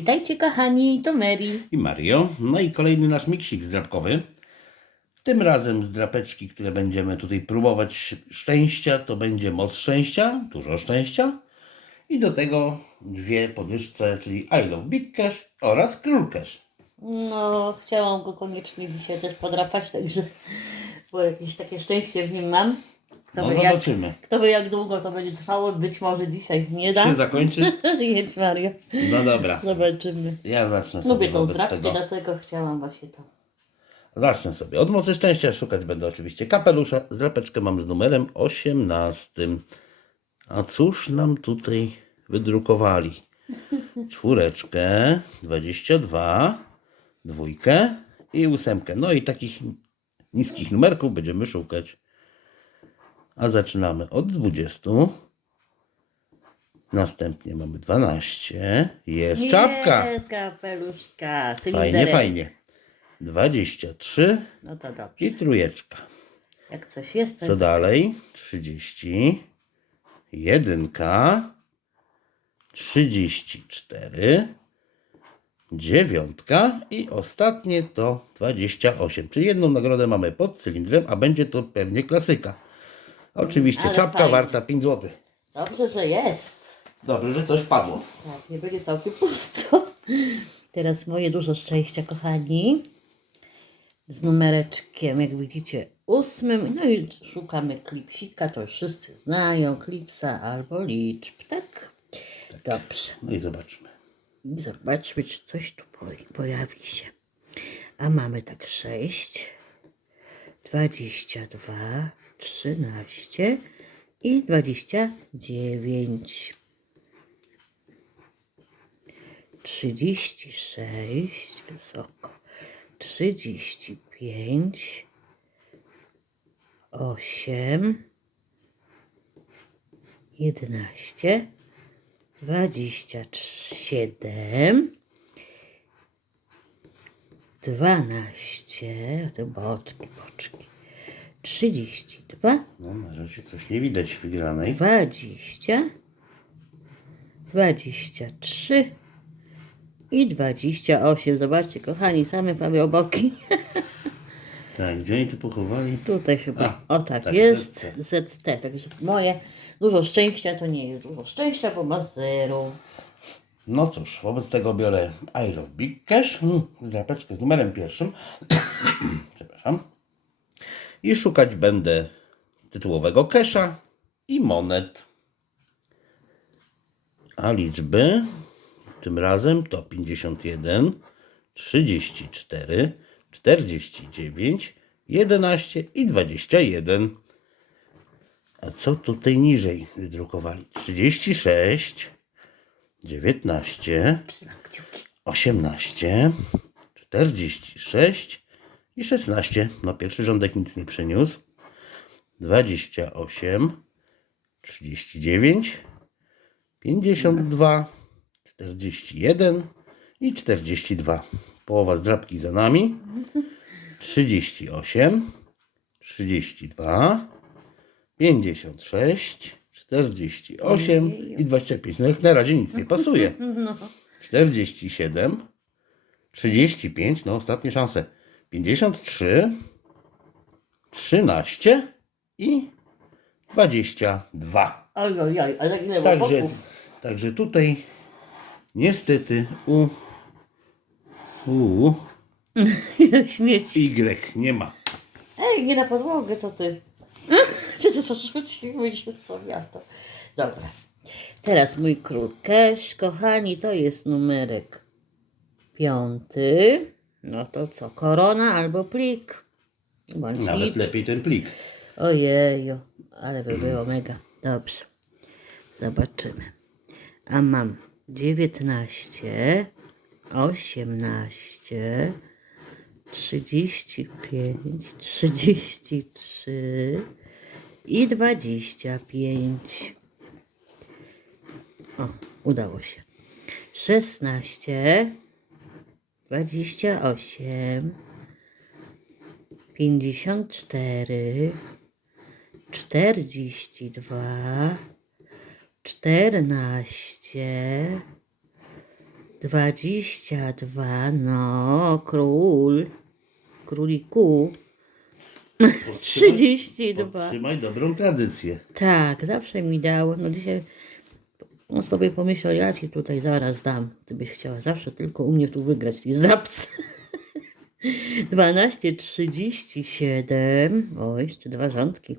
Witajcie kochani, to Mary. i Mario. No i kolejny nasz miksik zdrapkowy. Tym razem z drapeczki, które będziemy tutaj próbować szczęścia, to będzie moc szczęścia, dużo szczęścia. I do tego dwie podwyżce, czyli I Love Big Cash oraz Król Cash. No, chciałam go koniecznie dzisiaj też podrapać, także, bo jakieś takie szczęście w nim mam. Kto, No wie, jak, zobaczymy. kto wie jak długo to będzie trwało, być może dzisiaj nie da. Się zakończy? Jedź Mario, No dobra. zobaczymy. Ja zacznę sobie Lubię tą tego. dlatego chciałam właśnie to. Zacznę sobie. Od mocy szczęścia szukać będę oczywiście kapelusza. Zdrapeczkę mam z numerem 18. A cóż nam tutaj wydrukowali? Czwóreczkę, 22, dwójkę i ósemkę. No i takich niskich numerków będziemy szukać. A zaczynamy od 20. Następnie mamy 12. Jest czapka. Jest kapeluszka, Fajnie, cylinderek. fajnie. 23 No to dobrze. i trójeczka. Jak coś jest, to Co jest... dalej? 30. Jedynka. 34. Dziewiątka. I ostatnie to 28. Czyli jedną nagrodę mamy pod cylindrem, a będzie to pewnie klasyka. Oczywiście Ale czapka fajnie. warta 5 zł. Dobrze, że jest. Dobrze, że coś padło. Tak, nie będzie całkiem pusto. Teraz moje dużo szczęścia, kochani. Z numereczkiem, jak widzicie, ósmym. No i szukamy klipsika, to już wszyscy znają. Klipsa albo liczb, tak? Dobrze. No i zobaczmy. I zobaczmy, czy coś tu po- pojawi się. A mamy tak 6, 22, 13 i 29. 36 wysoko, 35, 8, 11, 27, 12, to boczki, boczki, 32, No, na razie coś nie widać wygranej. 20, 23 i 28. Zobaczcie, kochani, same prawie oboki. Tak, gdzie oni tu pochowali? Tutaj chyba, A, o tak, tak, jest ZT. Także moje dużo szczęścia to nie jest dużo szczęścia, bo ma zero. No cóż, wobec tego biorę I Love Big Cash, mm, z numerem pierwszym, przepraszam, i szukać będę tytułowego kesza i monet. A liczby tym razem to 51, 34, 49, 11 i 21. A co tutaj niżej wydrukowali? 36, 19, 18, 46 i 16. No pierwszy rządek nic nie przyniósł. 28, 39, 52, 41 i 42. Połowa zdrabki za nami. 38, 32, 56, 48 i 25. No jak na razie nic nie pasuje. 47, 35, no ostatnie szanse. 53, 13 i 22. Oj, oj, oj, ale ile Także, także tutaj niestety u, u śmieci. Y nie ma. Ej, nie na podłogę, co ty? Czy ty to rzuciłeś sobie to? Dobra. Teraz mój cash, kochani, to jest numerek piąty. No to co, korona albo plik? Bądź Nawet lepiej ten plik. Ojeju, ale by było mega. Dobrze. Zobaczymy. A mam 19, 18, 35, 33 i 25. O, udało się. 16, 28, 54, 42, 14, 22, no, król, króliku, 32. Trzymaj dobrą tradycję. Tak, zawsze mi dał. No dzisiaj on sobie pomyślał, ja ci tutaj zaraz dam, ty byś chciała zawsze tylko u mnie tu wygrać, ty zdrabcy. 12, 37, o jeszcze dwa rządki.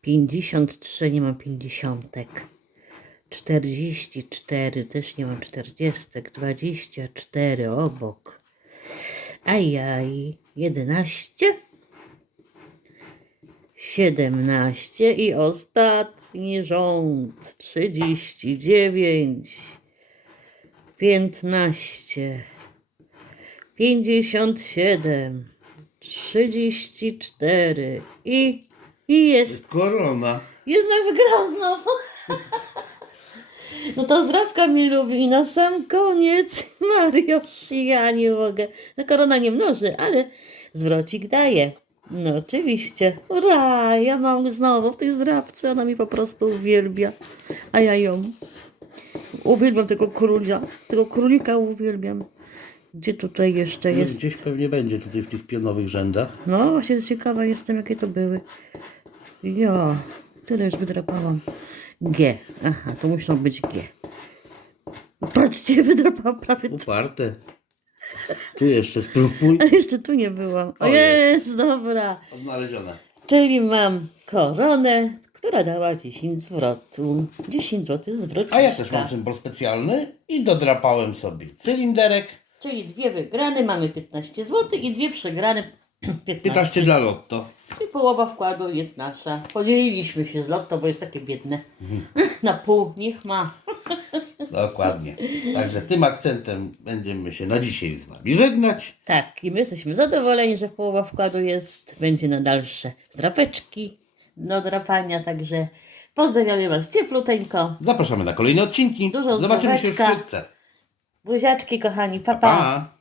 53, nie mam pięćdziesiątek. 44, też nie mam czterdziestek. 24 obok. Ajaj, 11. 17 i ostatni rząd. 39 15 57 34 i, i jest. Korona. jednak wygrał znowu. No ta zdrawka mnie lubi. I na sam koniec Mariusz ja nie mogę. No korona nie mnoży, ale zwrocik daje no oczywiście. Ura, ja mam znowu w tej zdrawce. Ona mi po prostu uwielbia. A ja ją. Uwielbiam tego królia. Tego królika uwielbiam. Gdzie tutaj jeszcze jest? Gdzieś pewnie będzie tutaj w tych pionowych rzędach. No właśnie ciekawa jestem jakie to były. Ja, tyle już wydrapałam. G. Aha, to muszą być G. Patrzcie, wydrapałam prawie. Uparte. Tu jeszcze spróbuj. A jeszcze tu nie byłam. O O, jest. jest, dobra. Odnalezione. Czyli mam koronę, która dała 10 zwrotu. 10 zł zwrotu. A ja też mam symbol specjalny i dodrapałem sobie cylinderek. Czyli dwie wygrane, mamy 15 zł i dwie przegrane 15. 15 dla Lotto. I połowa wkładu jest nasza. Podzieliliśmy się z lotto, bo jest takie biedne. Mhm. Na pół, niech ma. Dokładnie. Także tym akcentem będziemy się na dzisiaj z Wami żegnać. Tak, i my jesteśmy zadowoleni, że połowa wkładu jest, będzie na dalsze zdrapeczki do drapania, także pozdrawiamy Was ciepluteńko. Zapraszamy na kolejne odcinki. Dużo Zobaczymy się zdroweczka. wkrótce. Buziaczki kochani, papa. Pa!